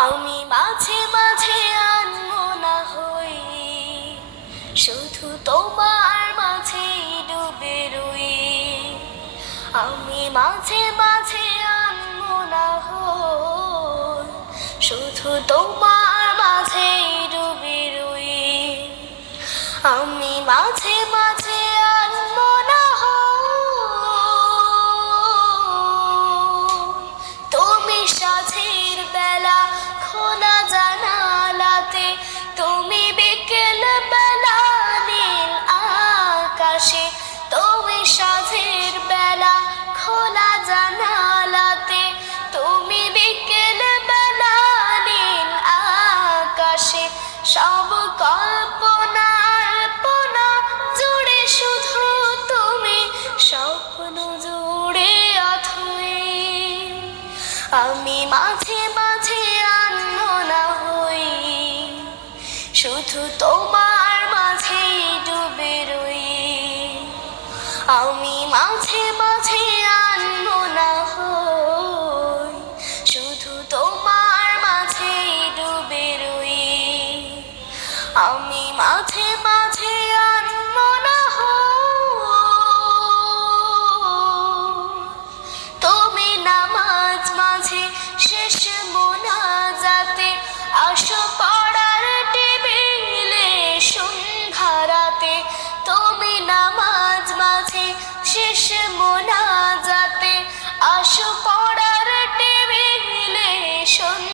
আমি মাঝে মাঝে আনমনা হই, শুধু তোমার মাঝেই ডুবে রই। আমি মাঝে মাঝে আনমনা হই, শুধু তোমার মাঝেই ডুবে রই। আমি মাঝে মাঝে আনমনা হই, তুমি সাঁঝের বেলা খোলা জানালাতে, তুমি বিকেল বেলা নীল আকাশে। তুমি সাঁঝের বেলা খোলা জানালাতে, তুমি বিকেল বেলা নীল আকাশে। সব কল্পনা আল্পনা জুড়ে শুধু তুমি, স্বপ্ন জুড়ে অথই। আমি মাঝে মাঝে আনমনা হই, শুধু তোমার